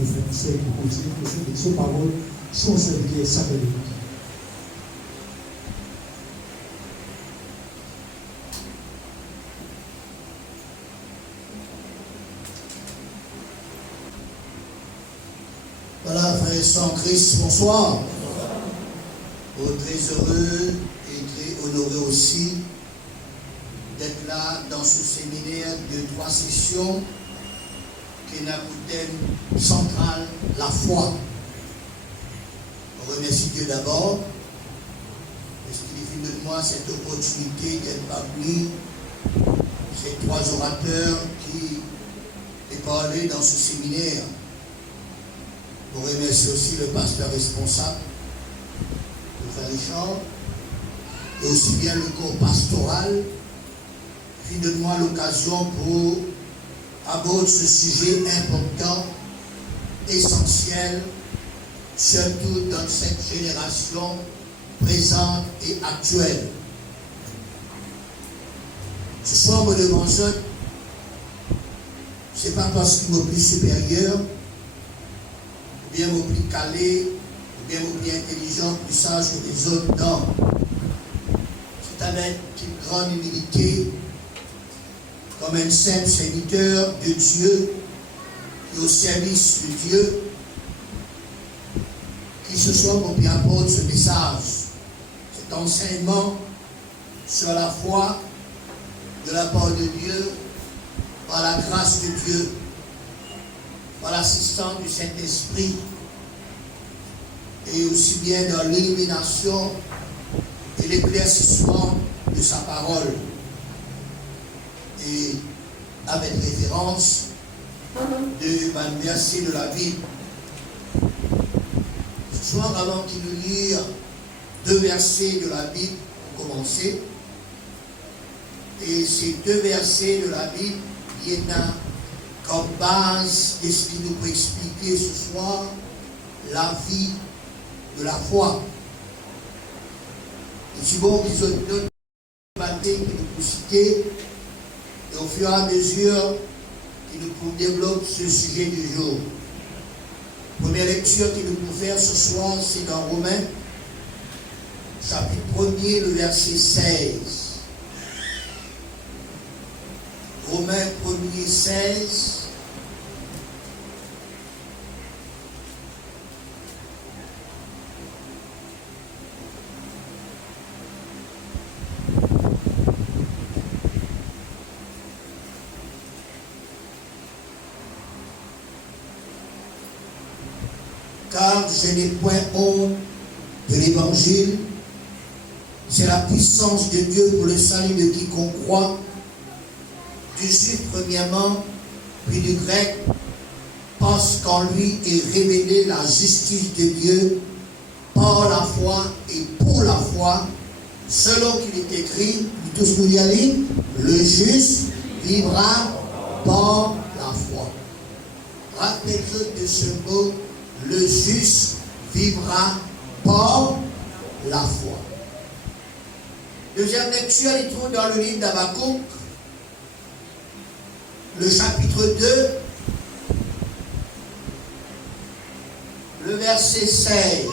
de frères et sœurs pour continuer de faire des paroles son serviteur s'appelle. Voilà, frères et sœurs en Christ, bonsoir. Très heureux et très honoré aussi d'être là dans ce séminaire de 3 sessions qui n'a pour thème central la foi. On remercie Dieu d'abord parce qu'il est fait de moi cette opportunité d'être parmi ces 3 orateurs qui ont parlé dans ce séminaire. On remercie aussi le pasteur responsable, le frère Richard, et aussi bien le corps pastoral qui donne-moi l'occasion pour aborder ce sujet important, essentiel, surtout dans cette génération présente et actuelle. Ce soir, me demande, ce n'est pas parce qu'il me plus supérieur, ou bien me plus calé, ou bien me plus intelligent, plus sage que les autres, non. C'est avec une grande humilité, comme un simple serviteur de Dieu, et au service de Dieu, qui ce soir me apporte ce message, cet enseignement sur la foi de la part de Dieu, par la grâce de Dieu, par l'assistance du Saint-Esprit, et aussi bien dans l'illumination et l'éclaircissement de sa parole. Et avec référence de verset de la Bible. Ce soir, avant qu'il nous lise 2 versets de la Bible pour commencer, et ces 2 versets de la Bible viennent comme base de ce qui nous peut expliquer ce soir la vie de la foi. Et si bon, ils ont d'autres matin qui nous peut citer, et au fur et à mesure que nous développons ce sujet du jour. Première lecture que nous pouvons faire ce soir, c'est dans Romains, chapitre 1er, le verset 16. Romains 1er, 16. Car je n'ai point honte de l'évangile, c'est la puissance de Dieu pour le salut de quiconque croit, du juif premièrement, puis du grec, parce qu'en lui est révélée la justice de Dieu par la foi et pour la foi, selon qu'il est écrit, tous nous y allons, le juste vivra par la foi. Rappelez-vous de ce mot, le juste vivra par la foi. Deuxième lecture, il trouve dans le livre d'Habakkuk, le chapitre 2, le verset 16.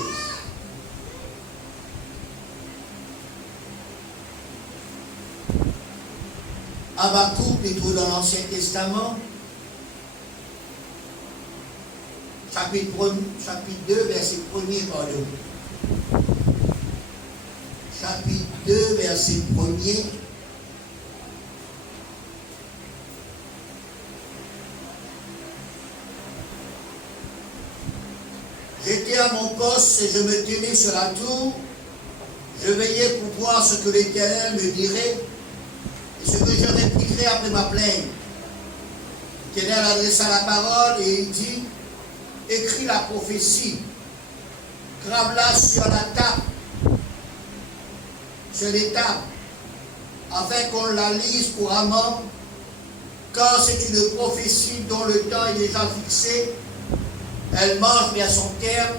Habakkuk, il trouve dans l'Ancien Testament, chapitre 2, verset 1er, pardon. Chapitre 2, verset 1er. J'étais à mon poste et je me tenais sur la tour. Je veillais pour voir ce que l'Éternel me dirait et ce que je répliquerais après ma plainte. L'Éternel adressa la parole et il dit, écris la prophétie, grave-la sur la table, sur les tables, afin qu'on la lise couramment, car c'est une prophétie dont le temps est déjà fixé. Elle marche vers son terme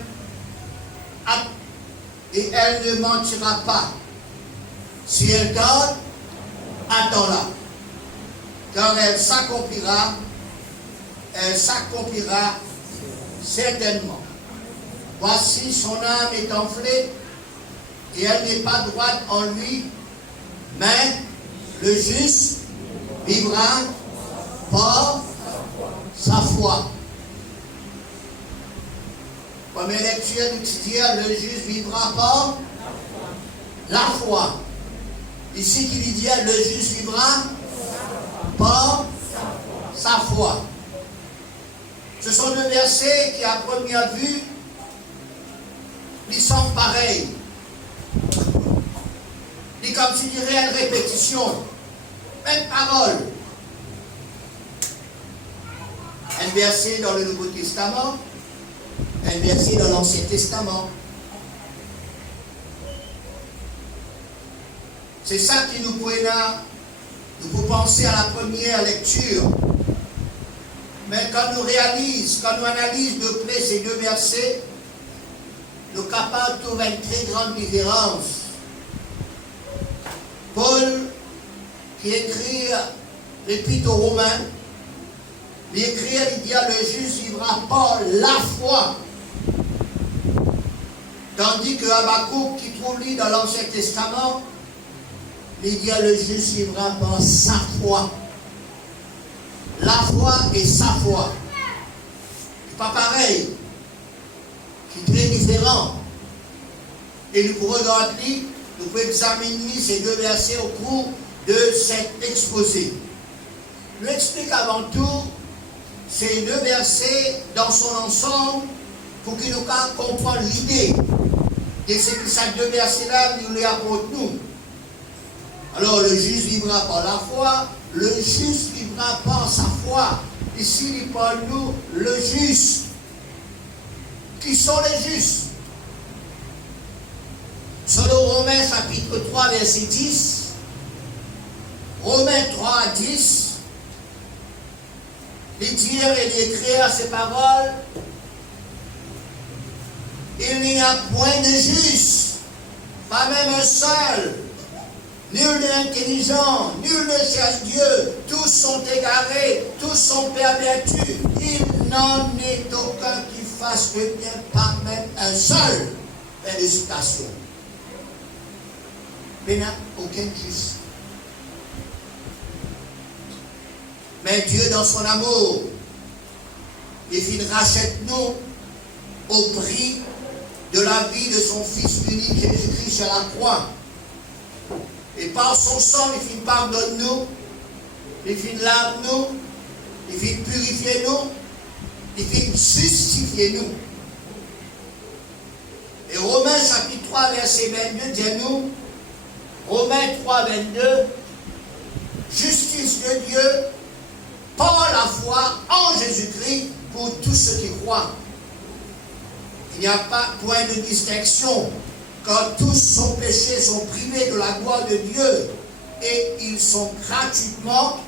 et elle ne mentira pas. Si elle garde, attends-la, car elle s'accomplira certainement. Voici son âme est enflée, et elle n'est pas droite en lui, mais le juste vivra par sa foi. Première lecture nous dit le juste vivra par la foi. Ici qui dit le juste vivra par sa foi. Ce sont deux versets qui à première vue ils sont pareils. Ils comme si une réelle répétition. Même parole. Un verset dans le Nouveau Testament, un verset dans l'Ancien Testament. C'est ça qui nous pouvons penser à la première lecture. Mais quand nous analysons de près ces deux versets, nous sommes capables de trouver une très grande différence. Paul, qui écrit l'Épître aux Romains, il écrit, il dit le juste vivra par la foi. Tandis que Habakkuk, qui trouve lui dans l'Ancien Testament, il dit le juste vivra par sa foi. La foi et sa foi. C'est pas pareil. C'est très différent. Et nous pouvons regarder, nous pouvons examiner ces deux versets au cours de cet exposé. Nous explique avant tout ces deux versets dans son ensemble pour que nous comprenions l'idée de ce que ces deux versets-là nous les apportent nous. Alors le juste vivra par la foi, le juste vivra par sa foi. Ici il parle nous le juste. Qui sont les justes? Selon Romains chapitre 3 verset 10, Romains 3 10, il dit et écrire ces paroles, il n'y a point de juste, pas même un seul. Nul n'est intelligent, nul ne cherche Dieu, tous sont égarés, tous sont pervertus. Il n'en est aucun qui fasse le bien, pas même un seul. Fin de citation. Il n'y a aucun juste. Mais Dieu, dans son amour, il rachète nous au prix de la vie de son Fils unique Jésus-Christ sur la croix. Et par son sang, il pardonne nous, il lave nous, il purifier nous, il justifier nous. Et Romains chapitre 3, verset 22 dit nous, Romains 3, 22, justice de Dieu par la foi en Jésus-Christ pour tous ceux qui croient. Il n'y a pas point de distinction. Car tous sont péchés, sont privés de la gloire de Dieu et ils sont gratuitement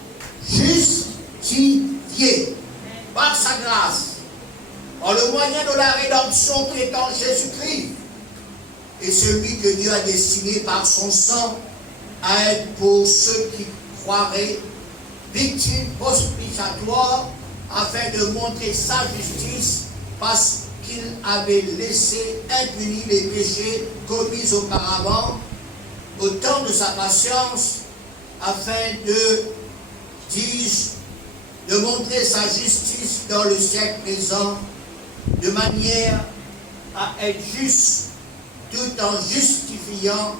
justifiés par sa grâce, par le moyen de la rédemption qui est en Jésus-Christ. Et celui que Dieu a destiné par son sang à être pour ceux qui croiraient victime propitiatoire afin de montrer sa justice parce qu'il avait laissé impunis les péchés commis auparavant au temps de sa patience afin de montrer sa justice dans le siècle présent de manière à être juste tout en justifiant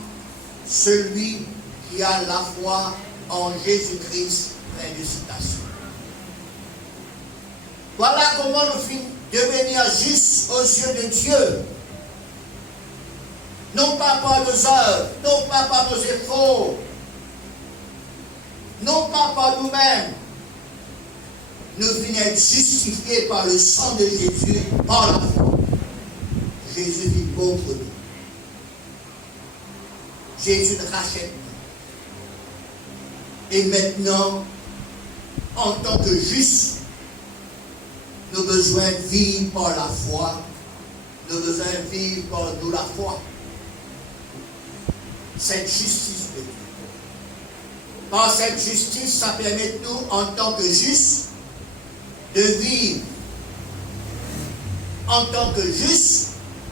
celui qui a la foi en Jésus-Christ. Fin de citation. Voilà comment nous finissons devenir juste aux yeux de Dieu. Non pas par nos œuvres, non pas par nos efforts, non pas par nous-mêmes. Nous venons être justifiés par le sang de Jésus, par la foi. Jésus vit pour nous. Jésus nous rachète. Et maintenant, en tant que juste, nous avons besoin de vivre par la foi. Nous avons besoin de vivre par nous la foi. Cette justice de Dieu. Par cette justice, ça permet nous, en tant que justes, de vivre en tant que juste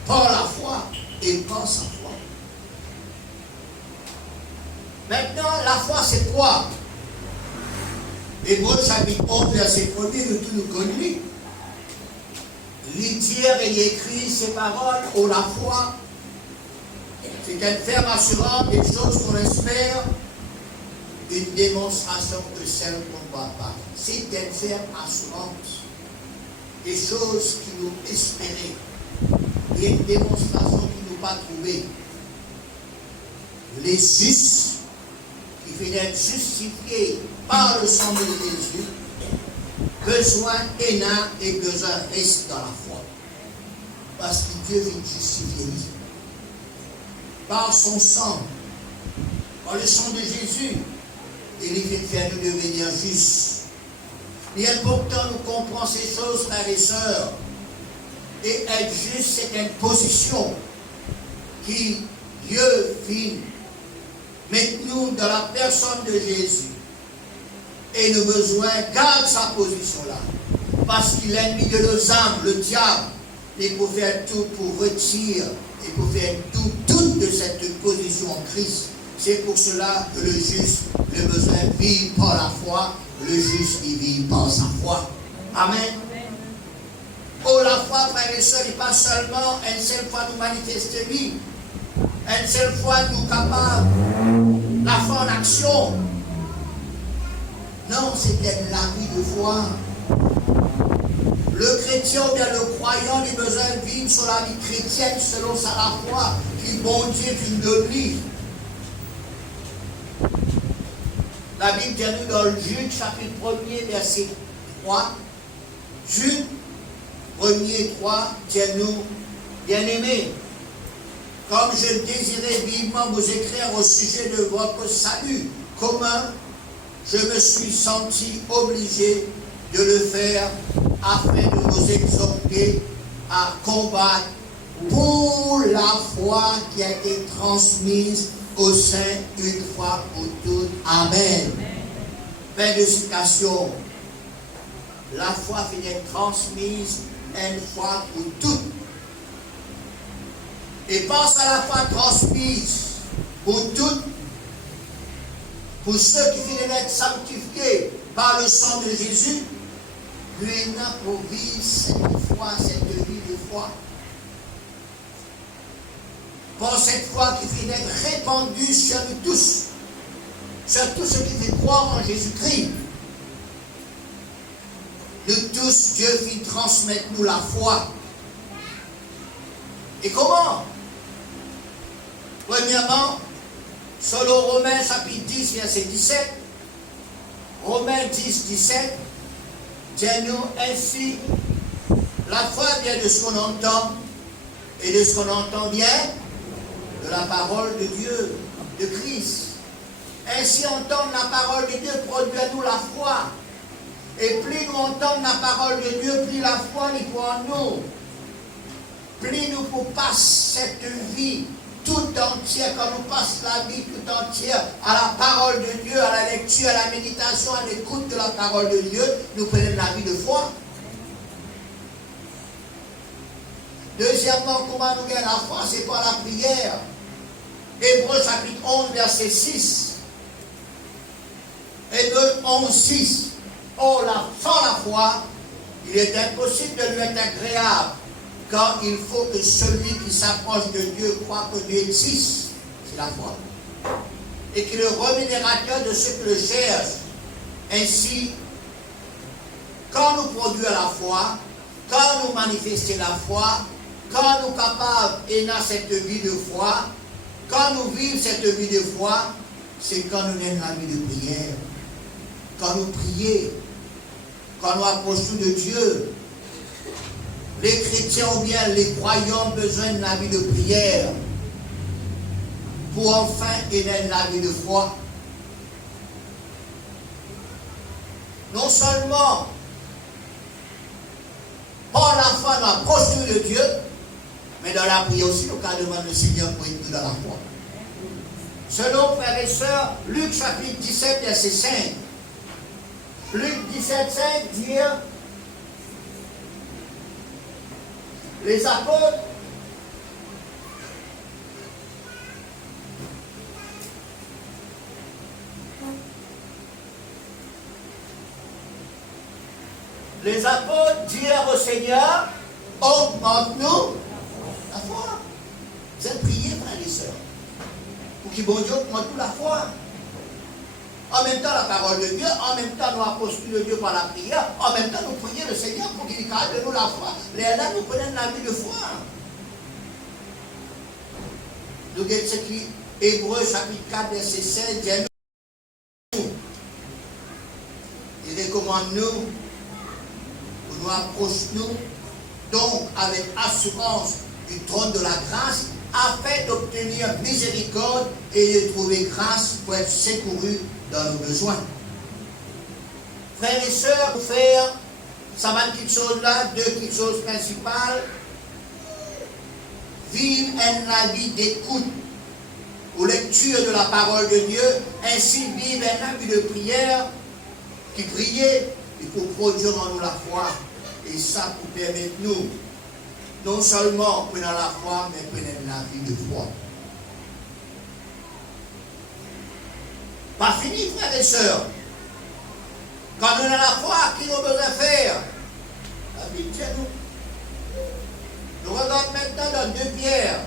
par la foi et par sa foi. Maintenant, la foi c'est quoi? Hébreux chapitre 11, verset 1er, nous connaissons. L'itière est écrit ces paroles, ô la foi, c'est une ferme assurance des choses qu'on espère, une démonstration de celles qu'on ne voit pas. C'est une ferme assurance des choses qui nous espéraient et une démonstration qui nous pas trouvée. Les justes, qui viennent d'être justifiés par le sang de Jésus, besoin énorme et besoin reste dans la foi. Parce que Dieu vient justifier lui. Par son sang, par le sang de Jésus, il vient faire nous devenir justes. Il est important de comprendre ces choses, frères et sœurs. Et être juste, c'est une position qui Dieu vient mettre nous dans la personne de Jésus. Et nous besoin garde sa position là. Parce qu'il est l'ennemi de nos âmes, le diable, il peut faire tout pour retirer, il peut faire tout de cette position en Christ. C'est pour cela que le juste, le besoin vit par la foi, le juste, il vit par sa foi. Amen. Oh, la foi, frères et sœurs, n'est pas seulement une seule fois nous manifester lui, une seule fois nous capables, la foi en action. Non, c'était la vie de foi. Le chrétien ou bien le croyant, il a besoin de vivre sur la vie chrétienne selon sa foi, qui bon Dieu qui nous donne. La Bible dit nous dans le Jude, chapitre 1er, verset 3. Jude 1er, 3, tiens-nous, bien-aimés, comme je désirais vivement vous écrire au sujet de votre salut commun, je me suis senti obligé de le faire afin de vous exhorter à combattre pour la foi qui a été transmise au sein une fois pour toutes. Amen. Fin de citation. La foi finit d'être transmise une fois pour toutes. Et pense à la foi transmise pour toutes, pour ceux qui viennent d'être sanctifiés par le sang de Jésus, lui n'a pour vivre cette foi, cette vie de foi. Pour cette foi qui vient d'être répandue sur nous tous, sur tous ceux qui veulent croire en Jésus-Christ. Nous tous, Dieu vient transmettre nous la foi. Et comment? Premièrement, selon Romains chapitre 10, verset 17, Romains 10, 17, tiens-nous ainsi, la foi vient de ce qu'on entend, et de ce qu'on entend vient de la parole de Dieu, de Christ. Ainsi entendre la parole de Dieu produit à nous la foi. Et plus nous entendons la parole de Dieu, plus la foi est pour nous. Plus nous pour passer cette vie tout entière, quand nous passons la vie tout entière à la parole de Dieu, à la lecture, à la méditation, à l'écoute de la parole de Dieu, nous prenons la vie de foi. Deuxièmement, comment nous gagnons la foi? C'est par la prière. Hébreux chapitre 11, verset 6. Hébreux 11, 6. Oh, sans la foi, il est impossible de lui être agréable, car il faut que celui qui s'approche de Dieu croit que Dieu existe. C'est la foi. Et qu'il est le rémunérateur de ceux qui le cherchent. Ainsi, quand nous produisons la foi, quand nous manifestons la foi, quand nous sommes capables d'avoir cette vie de foi, quand nous vivons cette vie de foi, c'est quand nous avons la vie de prière. Quand nous prions, quand nous approchons de Dieu, les chrétiens ou bien les croyants ont besoin de la vie de prière pour enfin avoir la vie de foi. Non seulement par la foi nous approchons de Dieu, mais dans la prière aussi, nous demandons le Seigneur pour être dans la foi. Selon frères et sœurs, Luc chapitre 17, verset 5. Luc 17, 5 dit Les apôtres, dirent au Seigneur, augmente-nous la foi. Vous êtes priés, frères et sœurs, pour que bon Dieu augmente la foi. En même temps, la parole de Dieu, en même temps, nous apostons de Dieu par la prière, en même temps, nous prions le Seigneur pour qu'il garde de nous la foi. Là, nous prenons la vie de foi. Nous regardons ce qui Hébreux chapitre 4, verset 16, dit il recommande nous, pour nous approcher donc avec assurance du trône de la grâce, afin d'obtenir miséricorde et de trouver grâce pour être secouru dans nos besoins. Frères et sœurs, pour faire, ça va quelque chose là, deux petites choses principales. Vivre une vie d'écoute aux lectures de la parole de Dieu, ainsi vivre un vie de prière, qui prier, il faut produire en nous la foi. Et ça pour permettre nous, non seulement prenons la foi, mais prenons la vie de foi. Pas fini, frères et sœurs. Quand on a la foi, qui nous besoin faire? La vie de Dieu nous. Nous regardons maintenant dans 2 Pierre,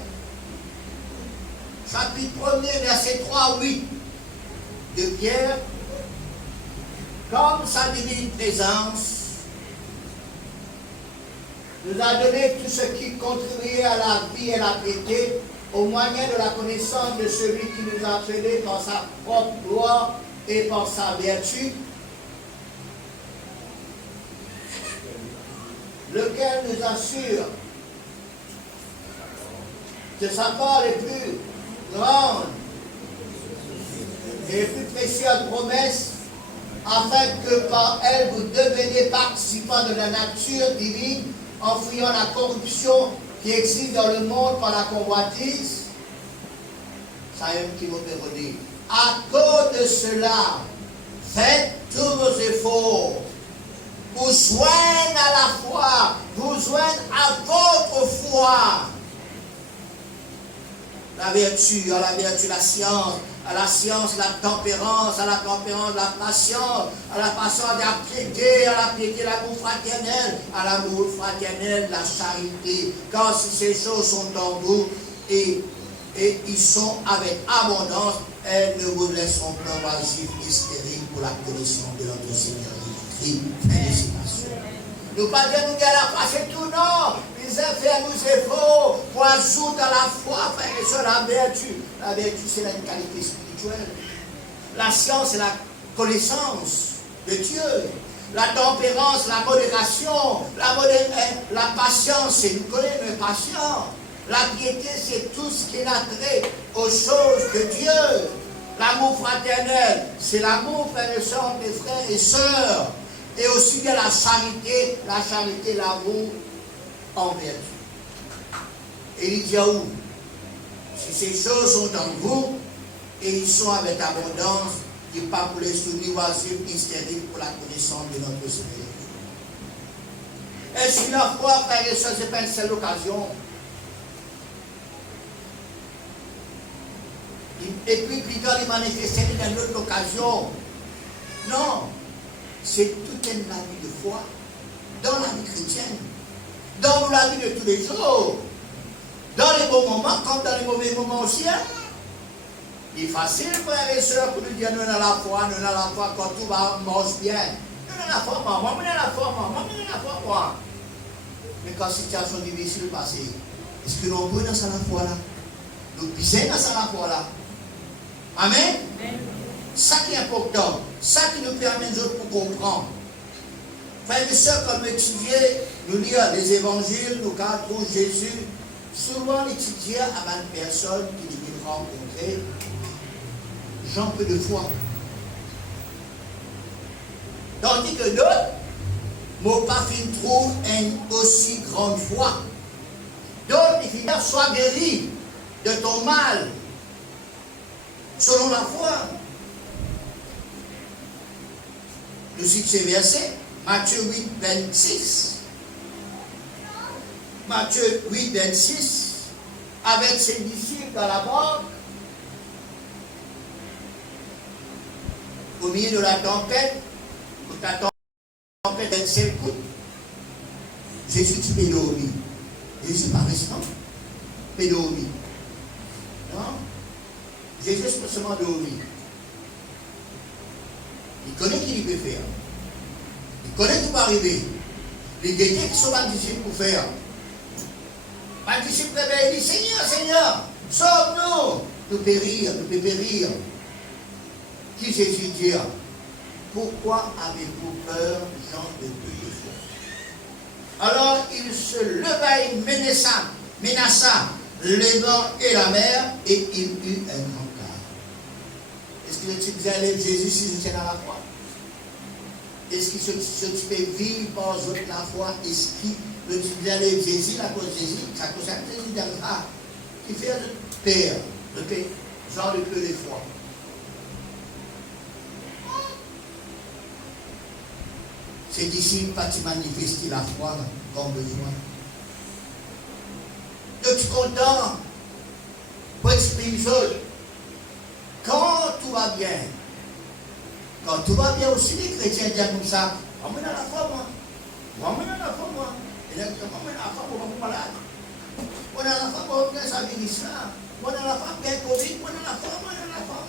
chapitre 1er, verset 3 à 8. 2 Pierre, comme sa divine présence nous a donné tout ce qui contribuait à la vie et la piété, au moyen de la connaissance de celui qui nous a appelés par sa propre gloire et par sa vertu, lequel nous assure que sa part est plus grande et plus précieuse promesse, afin que par elle vous deveniez participants de la nature divine, en fuyant la corruption qui existe dans le monde par la convoitise. Ça y est, qui vous redire. À cause de cela, faites tous vos efforts pour joindre à la foi, pour joindre à votre foi la vertu, à la science, la tempérance, à la tempérance, la patience, à la patience, la piété, l'amour fraternel, à l'amour fraternel, la charité. Car si ces choses sont en vous et ils sont avec abondance, elles ne vous laisseront pas oisifs et stériles pour la connaissance de notre Seigneur Jésus-Christ. Félicitations. Nous pas dire nous la foi, c'est tout, non. Ils ont fait nous efforts pour ajouter à la foi, frère et soeur, la vertu. La vertu, c'est une qualité spirituelle. La science, c'est la connaissance de Dieu. La tempérance, la modération. La patience, c'est nous connaître le patient. La piété, c'est tout ce qui est trait aux choses de Dieu. L'amour fraternel, c'est l'amour, frères et sœurs, mes frères et sœurs. Et aussi bien la charité, l'amour en vertu. Et il dit à où? Si ces choses sont en vous, et ils sont avec abondance, il n'est pas pour les soumis oisifs ni stériles pour la connaissance de notre Seigneur. Et si la foi, frères et sœurs, ce n'est pas une seule occasion. Et puis, plutôt, il manifester dans une autre occasion. Non. C'est toute une vie de foi dans la vie chrétienne, dans la vie de tous les jours, dans les bons moments comme dans les mauvais moments aussi. Hein? Il est facile, frères et sœurs, pour nous dire nous avons la foi quand tout marche bien. Nous avons la foi, maman, nous avons la foi, maman, nous avons la foi, moi. Mais quand la situation difficile passe, est-ce que nous sommes dans la foi là? Nous pisons dans la foi là? Amen? Amen. Ça qui est important, ça qui nous permet nous autres pour comprendre. Frères et sœurs, comme étudier, nous lire les évangiles, nous regardons Jésus, souvent l'étudier avant une personne qui nous rencontrer, gens peu de foi. Tandis que d'autres, mon pas fin trouve une aussi grande foi. D'autres, ils finissent, sois guéri de ton mal, selon la foi. Nous citons ces versets, Matthieu 8, 26. Matthieu 8, 26, avec ses disciples dans la barque, au milieu de la tempête, quand la tempête est seul coup, Jésus dit pédormi. Jésus pas restant. Pédormi. Non? Jésus est seulement dormi. Il connaît ce qu'il peut faire. Il connaît ce qui va arriver. Les détails qui sont les disciples pour faire. Les disciples réveillent et disent Seigneur, Seigneur, sauve-nous. Nous périr, nous pouvons périr. Qui Jésus dit pourquoi avez-vous peur, gens de peu de foi? Alors il se leva et menaça les vents et la mer, et il eut un grand calme. Est-ce que tu disais allez Jésus si je tiens à la foi? Est-ce que tu peux vivre par la foi? Est-ce que tu disais allez Jésus, la cause de Jésus, ça concerne Jésus d'Allah, qui fait le Père, genre de peu de foi. Ces disciples pas manifester la foi comme besoin. Donc tu es content pour exprimer les autres. Quand tout va bien, aussi les chrétiens disent comme ça, on mène à la foi moi. Et là, on mène à la foi pour mon malade. On a la foi pour obtenir sa vie d'islam. On a la foi pour bien Covid, on a la foi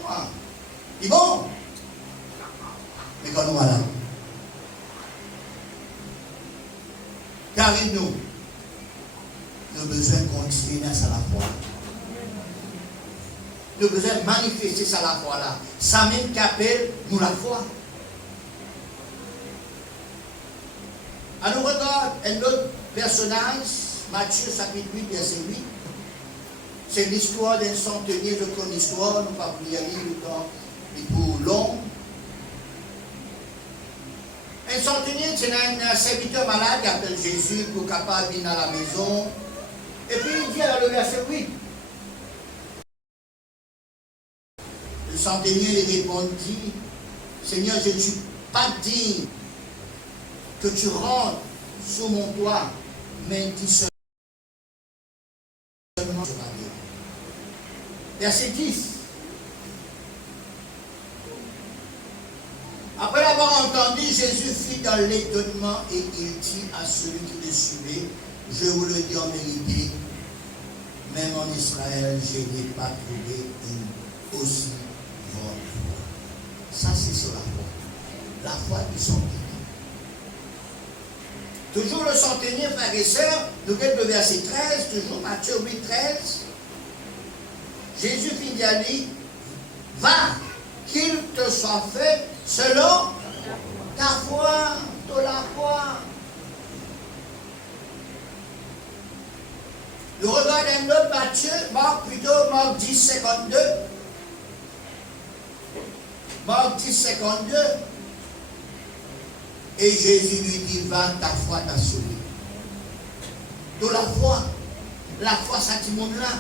moi. Ils vont. Mais quand nous voilà. Car nous avons besoin de continuer à la foi. Nous avons besoin de manifester ça la foi là. Ça même qui appelle nous la foi. Alors nous regardons un autre personnage, Matthieu chapitre 8, verset 8. C'est l'histoire d'un centenier, je connais l'histoire, nous ne pouvons pas y aller le temps est pour long. Un centenier, c'est un serviteur malade qui appelle Jésus pour capable venir à la maison. Et puis il dit dans le verset 8. Le centenier lui répondit, Seigneur, je ne suis pas digne que tu rentres sous mon toit, mais dis seulement je vais dire. Verset 10. Après avoir entendu, Jésus fit dans l'étonnement et il dit à celui qui le suivait, je vous le dis en vérité, même en Israël, je n'ai pas trouvé une aussi grande foi. Ça, c'est sur la foi du centenier. Toujours le centenier, frères et sœurs, nous sommes le verset 13, toujours Matthieu 8, 13. Jésus fit dire, va, qu'il te soit fait selon ta foi, de la foi. Nous regardons un autre Matthieu, Marc 10, 52. Marc 10, 52. Et Jésus lui dit, va, ta foi t'a sauvé. De la foi, ça dit mon là.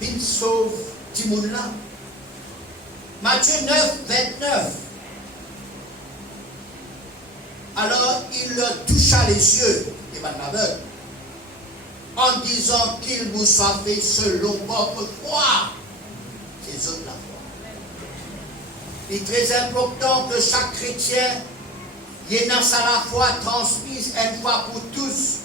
Il sauve dit mon là. Matthieu 9, 29. Alors il leur toucha les yeux, et pas aveugle, en disant qu'il vous soit fait selon votre foi. C'est autres la foi. Il est très important que chaque chrétien ait dans sa la foi transmise une fois pour tous.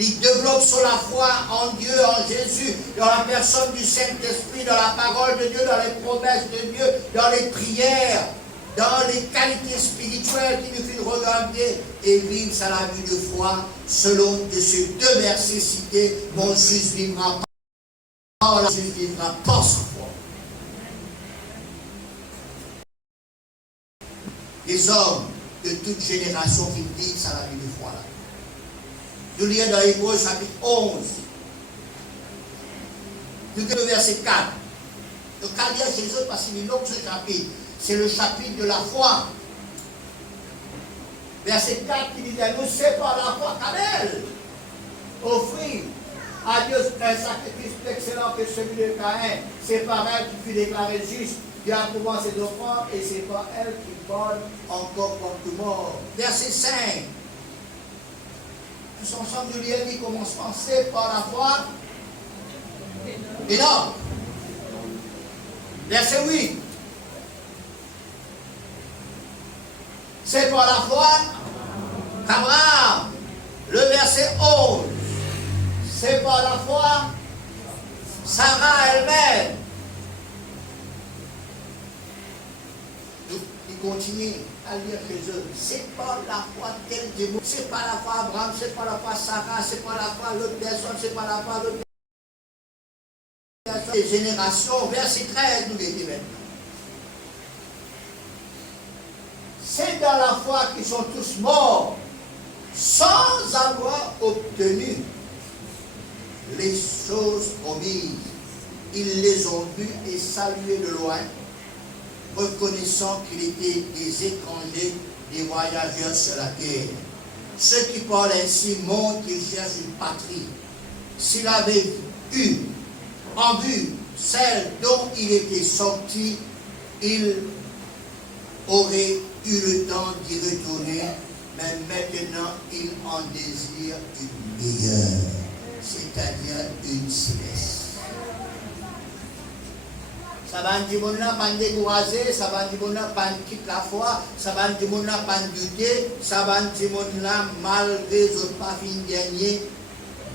Il développe sur la foi en Dieu, en Jésus, dans la personne du Saint-Esprit, dans la parole de Dieu, dans les promesses de Dieu, dans les prières, dans les qualités spirituelles qu'il nous fait regarder et vivre sa la vie de foi selon de ces deux versets cités. Mon juste vivra par la juste vivra par sa foi. Les hommes de toute génération qui vivent sa la vie de foi là. Nous lisons dans Hébreux chapitre 11. Nous lisons le verset 4. Le cas chez eux parce qu'il est long ce chapitre. C'est le chapitre de la foi. Verset 4 qui dit, nous c'est par la foi qu'Abel offrit à Dieu un sacrifice plus excellent que celui de Caïn. C'est par elle qui fut déclaré juste. Dieu a approuvé ses offrandes et c'est par elle qui parle encore contre mort. Verset 5. tous ensemble, je lui ai dit commencement, c'est par la foi. Et non. Verset 8. C'est par la foi qu'Abraham. Le verset 11. C'est par la foi Sarah elle-même. Il continue à lire chez eux. C'est par la foi tel démon. C'est par la foi Abraham, c'est par la foi Sarah, c'est par la foi l'autre personne, c'est par la foi l'autre personne. Les générations, verset 13, nous dit maintenant. C'est dans la foi qu'ils sont tous morts, sans avoir obtenu les choses promises. Ils les ont vues et saluées de loin, reconnaissant qu'ils étaient des étrangers, des voyageurs sur la terre. Ceux qui parlent ainsi montrent qu'ils cherchent une patrie. S'il avait eu en vue celle dont il était sorti, il aurait eu le temps d'y retourner, mais maintenant il en désire une meilleure, c'est-à-dire une céleste. Ça va dire mon n'a pas découragé, ça va dire mon n'a pas quitte la foi, ça va dire mon n'a pas douté, ça va dire mon n'a malgré les autres pas fin dernier,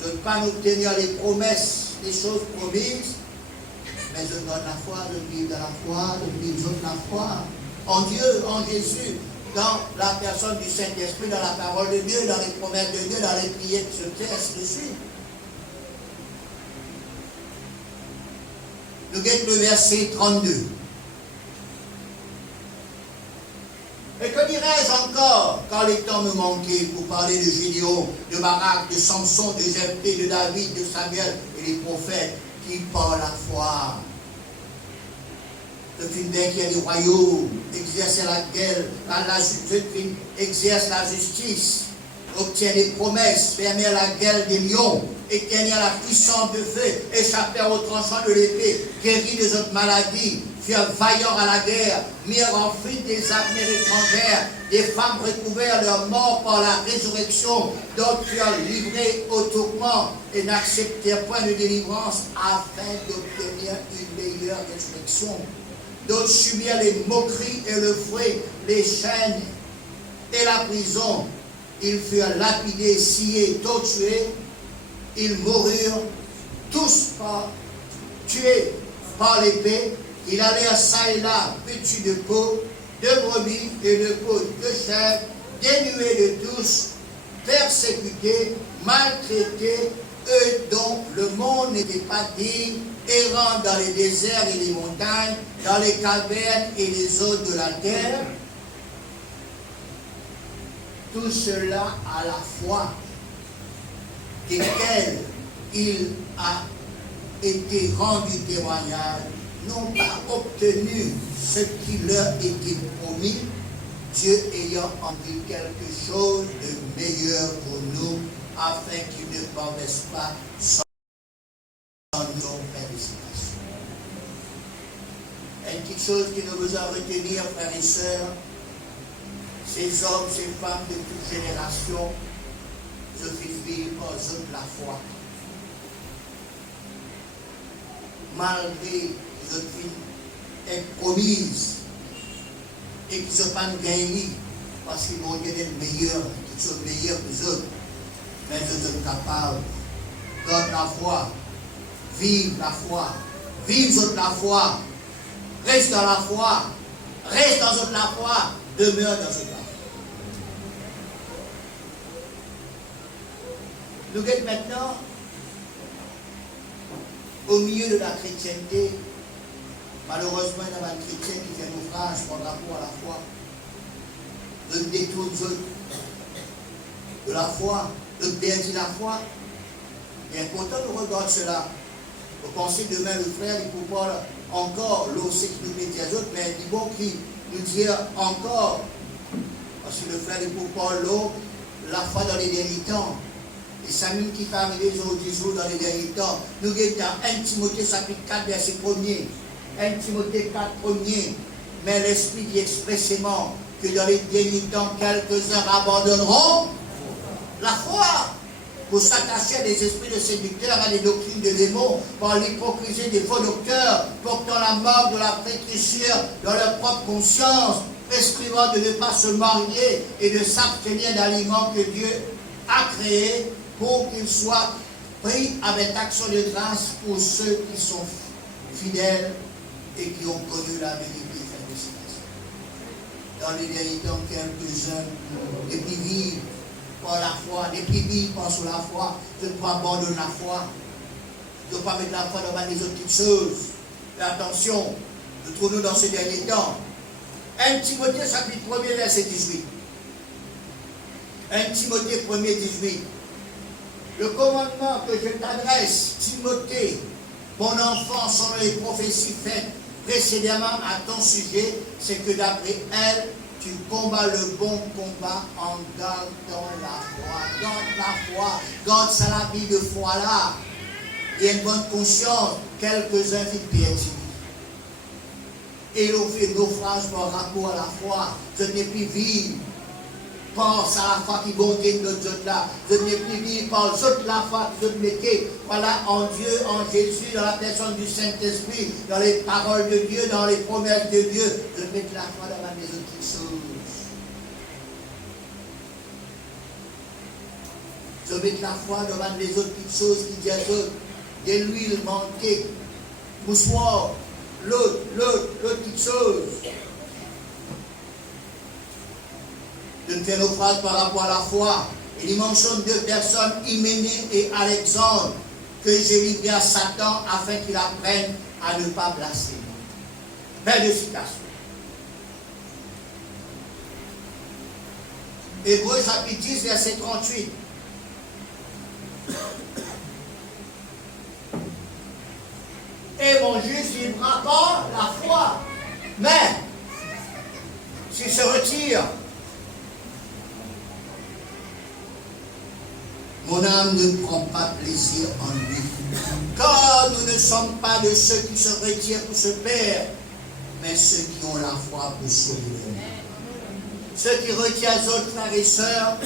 de ne pas obtenir les promesses, les choses promises, mais je donne la foi, je vis dans la foi, je vis la foi en Dieu, en Jésus, dans la personne du Saint-Esprit, dans la parole de Dieu, dans les promesses de Dieu, dans les prières de ce texte, ainsi de suite. Nous guettons le verset 32. Et que dirais-je encore quand les temps me manquaient pour parler de Gédéon, de Barak, de Samson, de Jephthé, de David, de Samuel et des prophètes qui par la foi qui du royaume, exerce la guerre, exerce la justice, obtient des promesses, fermer la gueule des lions, éteignir la puissance de feu, échapper au tranchant de l'épée, guérir des autres maladies, furent vaillants à la guerre, mirent en fuite des armées étrangères, des femmes recouvertes leur mort par la résurrection, d'autres furent livrés au tourment et n'acceptèrent point de délivrance afin d'obtenir une meilleure résurrection. D'autres subirent les moqueries et le fouet, les chaînes et la prison. Ils furent lapidés, sciés, tués. Ils moururent tous tués par l'épée. Ils allèrent ça et là, vêtus de peau, de brebis et de peau de chèvre, dénués de tous, persécutés, maltraités, eux dont le monde n'était pas digne, errant dans les déserts et les montagnes, dans les cavernes et les eaux de la terre. Tout cela à la foi, desquels il a été rendu témoignage, n'ont pas obtenu ce qui leur était promis, Dieu ayant envie quelque chose de meilleur pour nous, afin qu'ils ne paraissent pas sans nos félicitations. Une petite chose qui nous besoin retenir, frères et sœurs, ces hommes, ces femmes de toute génération, je fais vivre aux autres la foi. Malgré les autres filles être promises et qu'ils ne sont pas gagnés parce qu'ils vont donner le meilleur, qu'ils sont meilleurs que les autres. Mais nous sommes capables, dans la foi, vivre la foi, vivre la foi, reste dans la foi, reste dans la foi, demeure dans la foi. Nous sommes maintenant au milieu de la chrétienté. Malheureusement, il y a un chrétien qui fait naufrage par rapport à la foi. De détourner de la foi, de perdre la foi. Et pourtant, nous regardons cela. Vous pensez demain, le frère, il peut pas encore l'osser qui nous met les autres, mais il faut qu'il nous dise encore. Parce que le frère, il peut pas l'eau, la foi dans les derniers temps. Et ça même qui fait arriver aujourd'hui dans les derniers temps. Nous sommes dans 1 Timothée chapitre 4, verset 1er. 1 Timothée 4, 1er. Mais l'Esprit dit expressément que dans les derniers temps, quelques-uns abandonneront la foi. pour s'attacher à des esprits de séducteurs, à des doctrines de démons, par l'hypocrisie des faux docteurs, portant la marque de la prêtrissure dans leur propre conscience, prescrivant de ne pas se marier et de s'abstenir d'aliments que Dieu a créés pour qu'ils soient pris avec action de grâce pour ceux qui sont fidèles et qui ont connu la vérité. Dans les derniers temps, quelques-uns, des plus vivent par la foi, des plus vivent par sur la foi, je ne dois pas abandonner la foi, je ne dois pas mettre la foi devant les autres petites choses. Mais attention, nous trouvons dans ces derniers temps. 1 Timothée chapitre 1er verset 18. 1 Timothée 1er 18. Le commandement que je t'adresse, Timothée, mon enfant, selon les prophéties faites précédemment à ton sujet, c'est que d'après elle, tu combats le bon combat en gardant la foi. Garde la foi, garde ça la vie de foi là. Il y a une bonne conscience, quelques-uns vivent piétiner. Et l'on fait naufrage par rapport à la foi. Je n'ai plus vivre. Pense à la foi qui bonté de notre là. Je n'ai plus vivre par la foi que je mettais. Voilà, en Dieu, en Jésus, dans la personne du Saint-Esprit, dans les paroles de Dieu, dans les promesses de Dieu. Je mets la foi devant les autres choses. Je mets la foi devant les autres petites choses qui disent de l'huile manquée, moussoir, l'autre petite chose. De ne faire naufrage par rapport à la foi. Et il mentionne deux personnes, Hyménée et Alexandre, que j'ai livré à Satan afin qu'il apprenne à ne pas blasphémer. Fin de citation. Hébreux chapitre 10, verset 38. Et mon juste vivra par la foi. Mais, s'il se retire, mon âme ne prend pas plaisir en lui. Car nous ne sommes pas de ceux qui se retirent pour se perdre, mais ceux qui ont la foi pour sauver leur vie. Ceux qui retirent les autres frères et sœurs,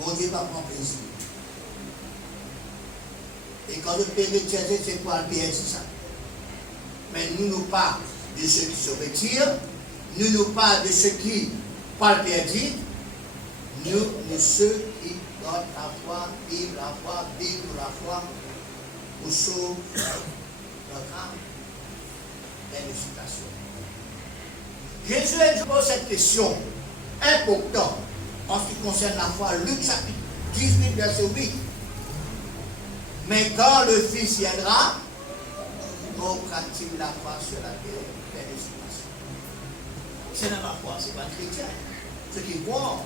bon Dieu va prendre plaisir. Et quand le Père retirer, c'est quoi le Père, c'est ça. Mais nous nous parlons de ceux qui se retirent, nous nous parlons de ceux qui, par le Père dit, nous ceux qui gardent la foi, vivent la foi, pour sauver notre âme. Fin de citation. Jésus a dit cette question importante en ce qui concerne la foi. Luc chapitre 18, verset 8. Mais quand le Fils viendra, montrera-t-il la foi sur la terre? Fin de citation. C'est dans la foi, ce n'est pas chrétien. Ceux qui croient,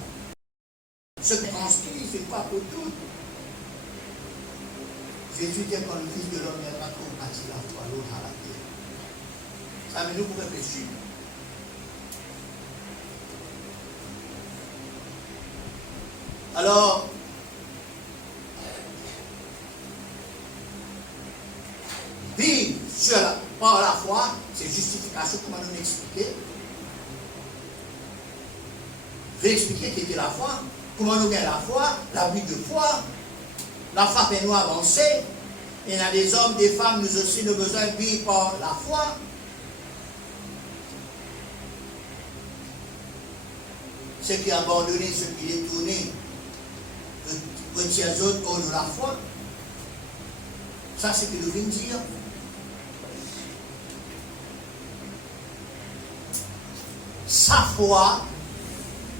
ceux qui transcrivent, ce n'est pas pour tout. Jésus dit quand le Fils de l'homme viendra, montrera-t-il la foi l'autre à la terre? Ça veut nous pour réfléchir. Alors, vivre par la foi, c'est justification, comment nous expliquer. Je vais expliquer ce qu'était la foi, comment nous gagnons la foi, la vie de foi. La foi fait nous avancer. Il y a des hommes, des femmes, nous aussi, nous avons besoin de vivre par la foi. Ceux qui ont abandonné, ceux qui détourné, les autres ont la foi. Ça, c'est ce que nous venons de dire. Sa foi,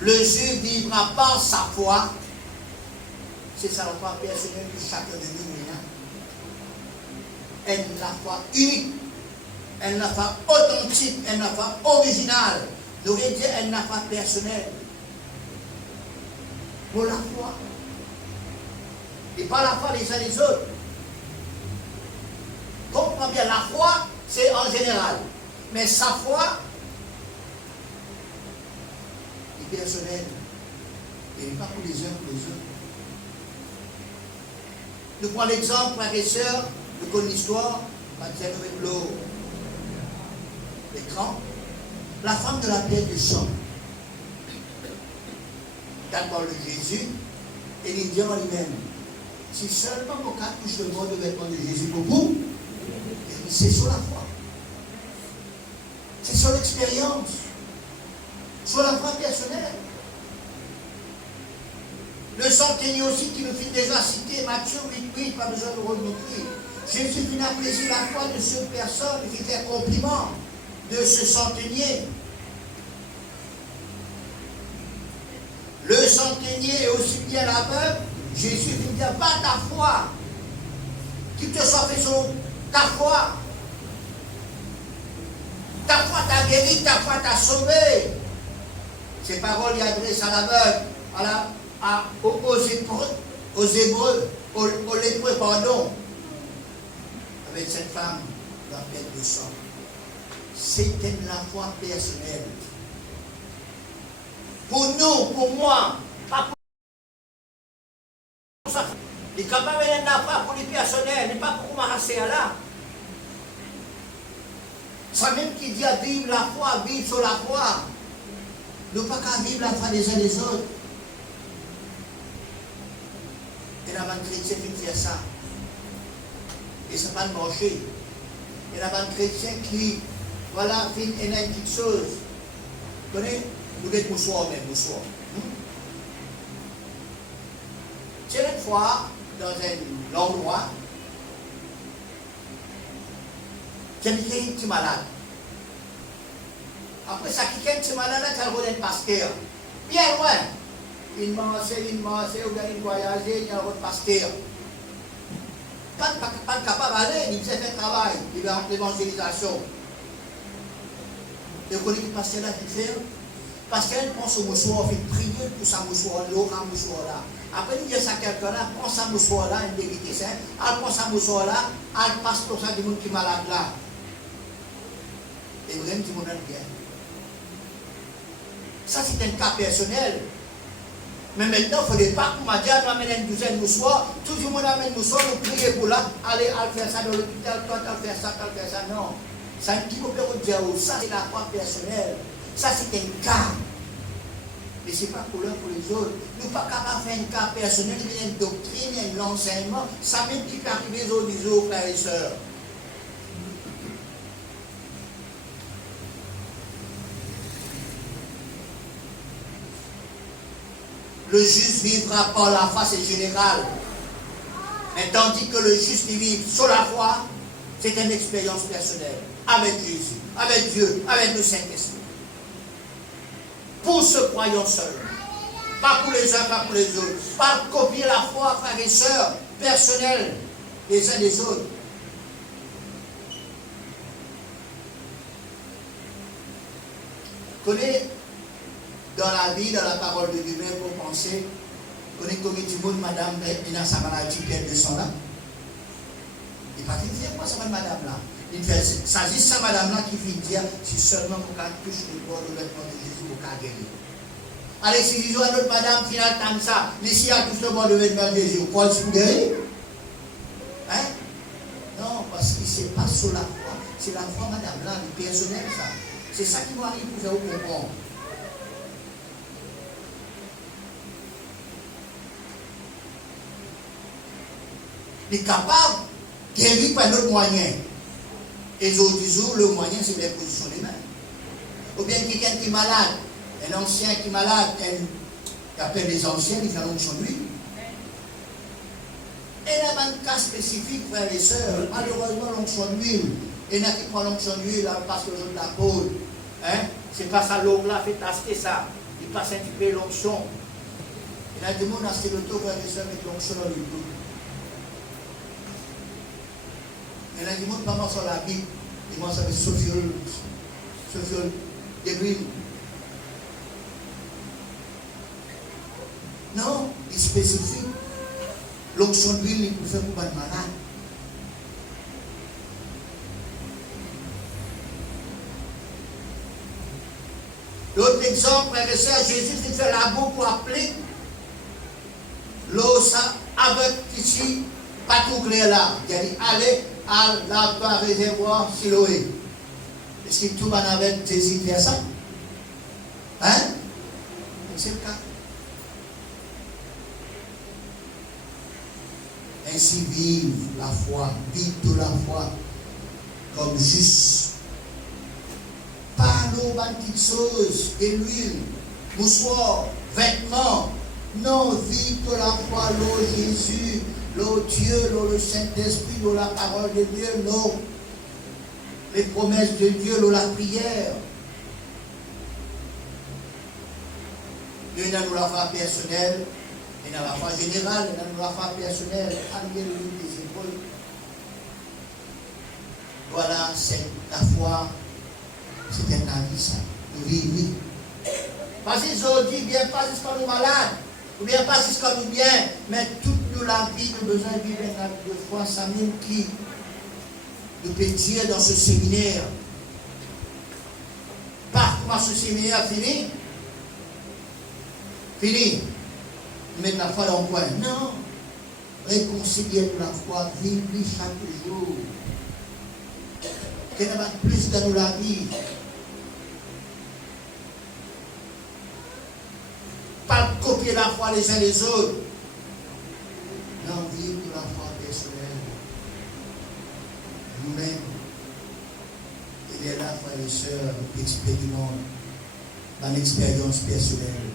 le juif vivra par sa foi. C'est ça la foi personnelle de chacun de nous. Elle n'a pas unique, elle n'a pas authentique, elle n'a pas originale. Nous voulons dire elle n'a pas personnelle. Pour la foi. Et pas la foi les uns les autres. Comprends bien, la foi, c'est en général. Mais sa foi est personnelle. Et pas pour les uns pour les autres. Nous prenons l'exemple, frères et sœurs, nous connaissons l'histoire, l'écran. La femme de la pierre de champ. D'abord le Jésus, Et il dit en lui-même, si seulement mon cas touche le bord de vêtement de Jésus pour vous, c'est sur la foi. C'est sur l'expérience. Sur la foi personnelle. Le centenier aussi qui nous fit déjà citer, Matthieu 8, pas besoin de remonter. Jésus fit apprécier la foi de cette personne, il fit faire compliment de ce centenier. Le centenier est aussi bien l'aveugle. Jésus fit dire, pas ta foi, qu'il te soit fait selon ta foi. Ta foi t'a guéri, ta foi t'a sauvé. Ces paroles il adressent à l'aveugle, aux lépreux, pardon. Avec cette femme, la perte de sang. C'était la foi personnelle. Pour nous, pour moi, pas pour ça. Il est capable de la foi pour les personnels, n'est pas pour m'arracher là. Ça même qui dit à vivre la foi, vivre sur la foi. Nous pas qu'à vivre la foi des uns des autres. Et la bande chrétienne qui fait ça. Et ça va marcher. Et la bande chrétienne qui, voilà, fait une petite chose. Vous connaissez? Vous êtes moussoir même, moussoir. C'est une fois, dans un endroit, quelqu'un est malade. Après ça, quelqu'un est malade, là, tu as le pasteur. Bien loin. Il marche, ou bien il voyage, il y a le pasteur. Pas capable d'aller, il faisait un travail, il va en évangélisation. Et vous connaissez le pasteur là qui fait? Parce qu'elle prend son mouchoir, fait prier pour sa mouchoir, l'aura mouchoir là. Après, il dit ça quelqu'un là, prend sa mouchoir là, une vérité sainte, elle prend sa mouchoir là, elle passe pour ça du monde qui est malade là. Et vraiment, du monde est bien. Ça, c'est un cas personnel. Mais maintenant, il ne faudrait pas qu'on m'a dit, on amène une douzaine de mouchoirs, tout le monde amène une mouchoir, nous prier pour là, allez, faire ça dans l'hôpital, toi, tu faire ça, non. Ça, qui peut dire, ça, c'est la foi personnelle. Ça, c'est un cas. Mais ce n'est pas pour l'un pour les autres. Nous ne sommes pas capables de faire un cas personnel, il y a une doctrine, il y a un enseignement. Ça même qui peut arriver aux autres, frères et sœurs. Le juste vivra par la foi, c'est général. Mais tandis que le juste vit sur la foi, c'est une expérience personnelle. Avec Jésus, avec Dieu, avec le Saint-Esprit. Pour ce croyant seul. Pas pour les uns, pas pour les autres. Pas copier la foi, frères et sœurs, personnelle, les uns des autres. Connaissez dans la vie, dans la parole de Dieu, pour penser, connaissez combien de monde, madame, il a sa maladie, perte de sang là. Il ne va pas dire quoi ça, madame là. Il fait, ça dit ça, madame là, qui vient dire, si seulement mon cas touche le bord de vêtement de Jésus, mon cas guéri. Allez, si disons à notre madame, finale, comme ça, ici, à touche le bord de vêtement de Jésus, vous croyez que vous guéri? Hein? Non, parce que ce n'est pas sur la foi. C'est la foi, madame là, le personnel, ça. C'est ça qui va arriver pour faire vous comprendre. Il est capable de guérir par notre moyen. Et les autres jours, le moyen, c'est l'imposition des mains. Ou bien quelqu'un qui est malade, un ancien qui est malade, qui appelle les anciens, il fait l'onction de lui. Et il y a un cas spécifique, frères et sœurs, malheureusement, l'onction d'huile. Il y en a qui prennent l'onction d'huile, là, passe le jour de la peau. Hein? C'est pas ça, l'eau là, fait taster ça. Il passe un petit peu l'onction. Il y a des gens qui ont acheté le tour, frères et sœurs, mettre l'onction dans le dos. Il y a des gens qui parlent sur la Bible, ils mangent avec sophiol de l'huile. Non, il est spécifique. L'onction d'huile, il peut faire pour les malades. L'autre exemple, frère et sœur, Jésus fait la boue pour appeler l'eau avec ici, pas tout clair là. Il a dit, allez à la réservoir Siloé. Est-ce que tout le monde avait Jésus faire ça? Hein? C'est le cas. Ainsi vive la foi, vive de la foi comme juste. Pas nos petites choses, et l'huile, moussoir, vêtements. Non, vive de la foi, l'eau Jésus, l'eau Dieu, l'eau le Saint-Esprit, l'eau la parole de Dieu, l'eau les promesses de Dieu, l'eau la prière. Nous avons la foi personnelle, nous avons la foi générale, nous avons la foi personnelle, allier le des épaules. Voilà, c'est la foi, c'est un avis, ça. Oui, oui. Pas si aujourd'hui, bien pas jusqu'à nous malades, ou bien pas jusqu'à nous bien, mais toute nous la vie, nous avons besoin de vivre un acte de foi, ça même qui nous peut dire dans ce séminaire. Par ce séminaire fini. Fini. Mettre la foi dans le coin. Non. Réconcilier la foi, vivre chaque jour. Qu'il y en a plus dans la vie. Pas copier la foi les uns les autres. Non, vivre la foi personnelle. Nous-mêmes, il est là, frères et sœurs, qui expérimentent dans l'expérience personnelle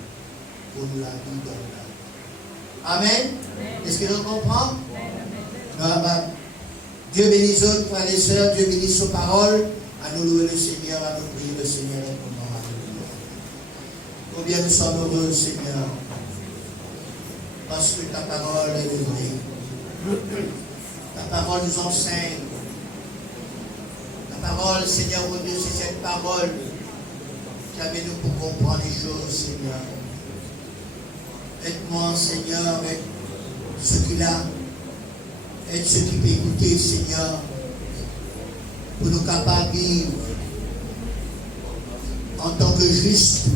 pour nous la vie dans la vie. Amen. Est-ce que l'on comprend? Amen. Dieu bénisse autres, frères et sœurs, Dieu bénisse ses paroles. À nous louer le Seigneur, à nous prier le Seigneur et comment. Combien nous sommes heureux, Seigneur, parce que ta parole est vraie. Ta parole nous enseigne. Ta parole, Seigneur, mon Dieu, c'est cette parole qui amène nous pour comprendre les choses, Seigneur. Aide-moi, Seigneur, avec ce qu'il a. Aide ceux qui peuvent écouter, Seigneur, pour nous capables de vivre en tant que juste,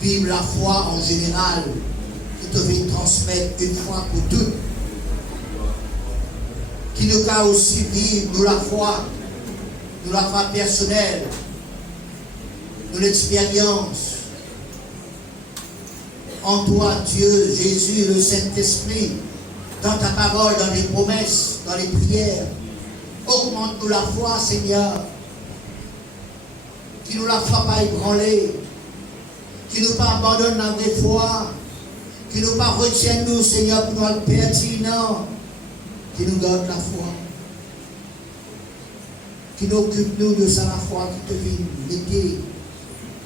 vivre la foi en général, qui te veut transmettre une fois pour toutes, qui nous a aussi vivre nous la foi personnelle, nous l'expérience en toi, Dieu, Jésus, le Saint-Esprit, dans ta parole, dans les promesses, dans les prières. Augmente-nous la foi, Seigneur, qui nous la fera pas ébranler, qui nous pas abandonne dans des foi, qui nous pas retienne nous, Seigneur, pour nous pertinent, qui nous donne la foi, qui nous occupe nous de ça la foi qui te vient m'aider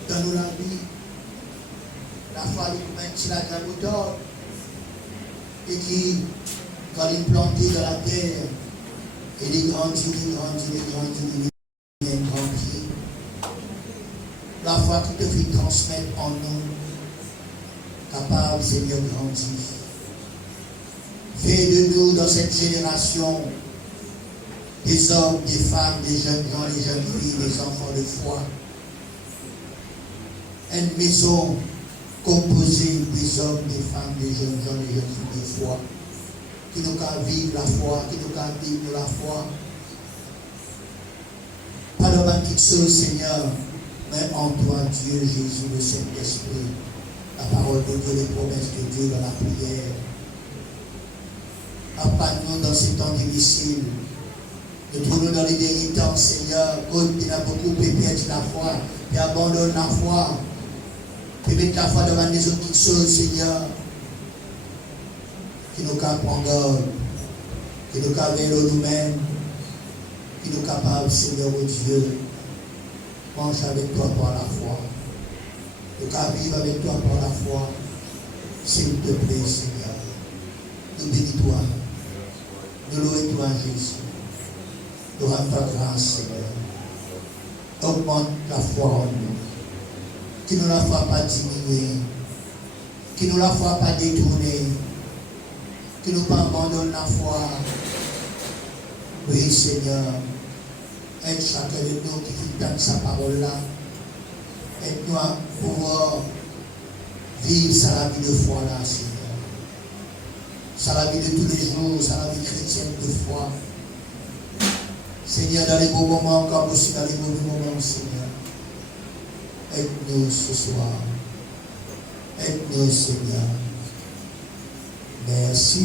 dans nous la vie. La foi qui la grande hauteur et qui, quand il est planté dans la terre, il grandit, il est grand pied. La foi qui te fait transmettre en nous, capable, Seigneur, grandir. Fais de nous dans cette génération des hommes, des femmes, des jeunes gens, des jeunes filles, des enfants de foi. Une maison composée des hommes, des femmes, des jeunes gens, des jeunes filles de foi, qui nous can vivre la foi, qui nous can vivre la foi. Pas de ma petite chose, Seigneur, mais en toi, Dieu, Jésus, le Saint-Esprit, la parole de Dieu, les promesses de Dieu dans la prière. Apprends-nous dans ces temps difficiles. Nous trouvons dans les derniers temps, Seigneur, il a beaucoup perdu la foi, et abandonne la foi. Et mettre la foi devant les autres choses, Seigneur, qui nous prendre, qui nous veiller nous-mêmes, qui nous capables, Seigneur, oh Dieu, marcher avec toi par la foi. Nous vivre avec toi par la foi, s'il te plaît, Seigneur. Nous bénis-toi, nous louons-toi, Jésus. Nous rendons ta grâce, Seigneur. Augmente la foi en nous. Qui ne la fera pas diminuer, qui ne la fera pas détourner, qui ne pas abandonne la foi. Oui, Seigneur, aide chacun de nous qui donne sa parole-là. Aide-nous à pouvoir vivre sa vie de foi-là, Seigneur. Ça la vie de tous les jours, ça la vie chrétienne de foi. Seigneur, dans les beaux moments comme aussi dans les mauvais moments, Seigneur. Aide-nous ce soir. Aide-nous, Seigneur. Merci.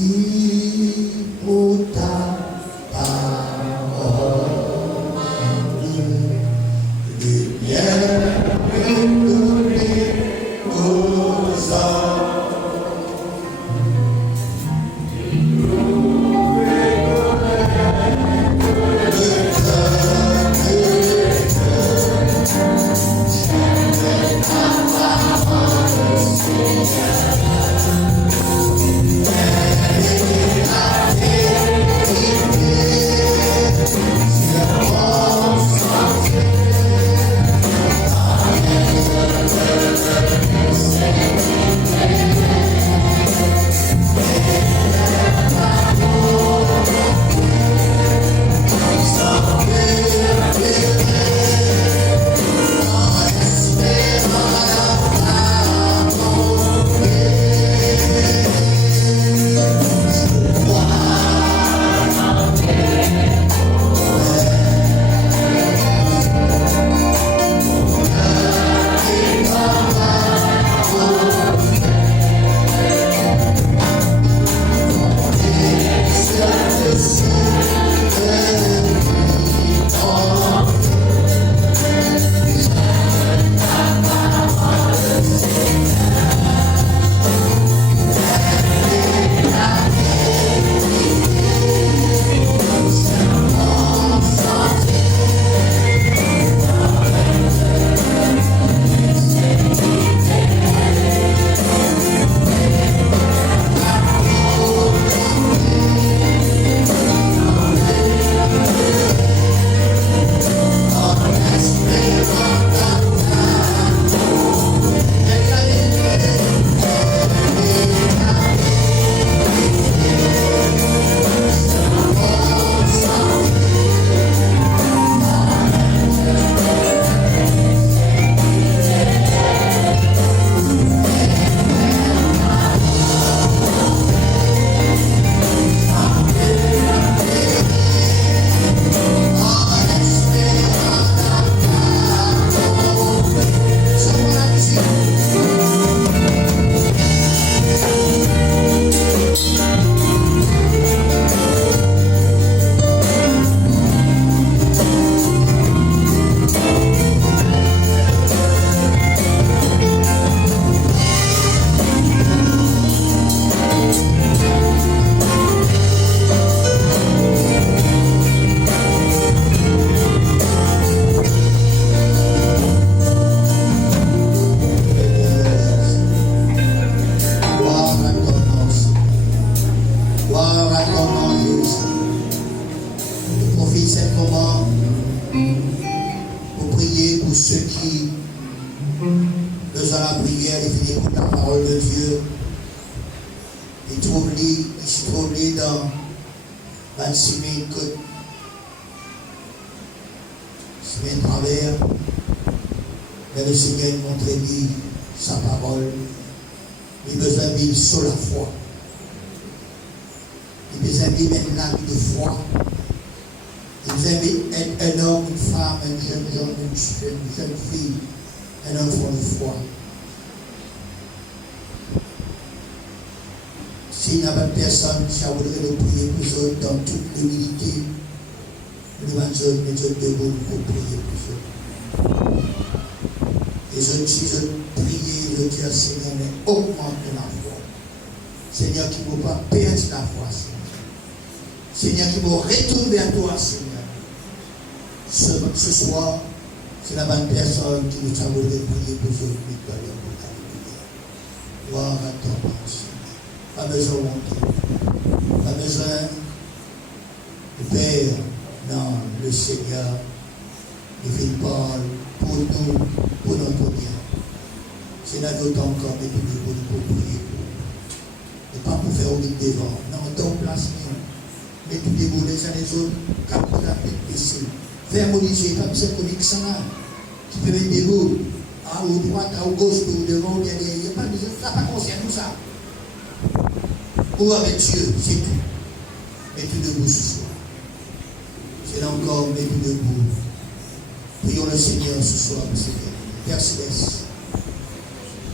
ça. Je profite de ce moment pour prier pour ceux qui besoin de la prière et qui écoutent la parole de Dieu. Ils se trouvent dans 26 000 côtes, semaine travers, mais le Seigneur montre lui sa parole. Il a besoin de vivre sur la foi. Il a besoin de vivre une vie de foi. Il a besoin d'être un homme, une femme, un jeune homme, une jeune fille, un enfant de foi. S'il n'y a pas de personne qui voudrait le prier pour eux dans toute l'humilité, nous allons mettre debout pour prier pour eux. Et je prie, je dis à Seigneur, mais augmente la foi. Seigneur, qui ne va pas perdre la foi, Seigneur. Seigneur, qui va retourner vers toi, Seigneur. Ce soir, c'est la bonne personne qui nous a voulu prier pour eux. Gloire à toi, Seigneur. Pas besoin de monter. Pas besoin de Père. Non, le Seigneur, il parle pour nous, pour notre bien. C'est là d'autant encore mais pour prier. Et pas pour faire au milieu devant. Non, ton place, mais tout debout les uns les autres, quand vous avez baissé. Faire modifier, pas besoin de comique ça là. Tu peux mettre debout, à droite, à gauche, ou devant, bien derrière. Il n'y a pas besoin, ça n'a pas conscience, tout ça. Ou avec Dieu, c'est tout. Mets tout debout ce soir. C'est là encore, mets tout debout. Prions le Seigneur ce soir, Seigneur. Père Céleste,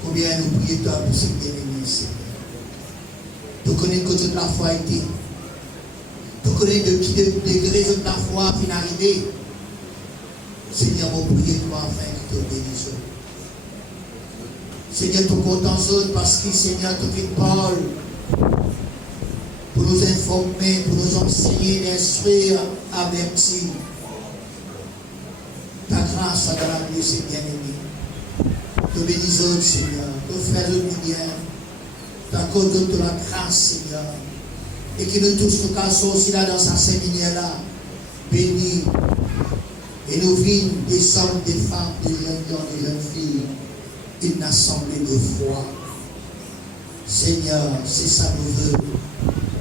combien nous prions toi pour ces bien-aimés, Seigneur. Tu connais que toute la foi a été. Tu connais de qui degré toute la foi a fini arrivé. Seigneur, mon prier toi afin que tu bénisses. Seigneur, tu content parce que Seigneur, tu parles pour nous informer, pour nous enseigner, instruire, avertir. Ta grâce dans la vie, c'est bien aimé. Te bénissons, Seigneur. Te frères nous bien. T'accorde de la grâce, Seigneur. Et qui nous tous nous cassons aussi là dans sa séminaire-là. Bénis. Et nous vîmes des hommes, des femmes, des jeunes gens, des jeunes filles. Une assemblée de foi. Seigneur, c'est ça le vœu.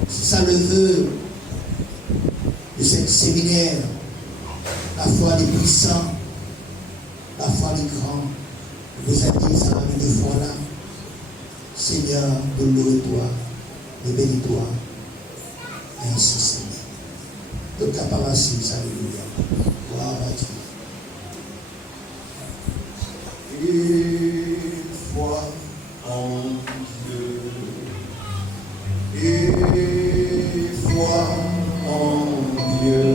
C'est ça le vœu de ce séminaire. La foi des puissants, la foi des grands. Vous êtes ça avec de foi là. Seigneur, de louer-toi, de bénis-toi. Merci Seigneur. Donc caparation, alléluia. Gloire à Dieu. Une foi en Dieu. Une foi en Dieu.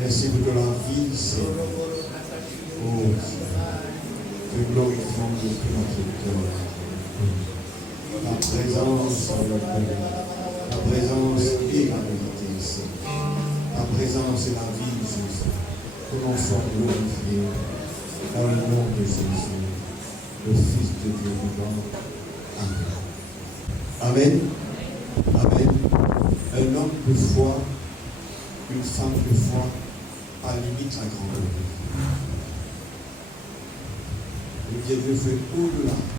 Merci pour la vie, Seigneur. Oh, te glorifions depuis notre cœur. Ta présence et la vérité, Seigneur. Ta présence et la vie, Jésus. Que l'on soit glorifié dans le nom de Jésus, le Fils de Dieu vivant. Amen. Amen. Amen. Un homme de foi, une femme de foi, à limite la grandeur. Le Dieu veut au-delà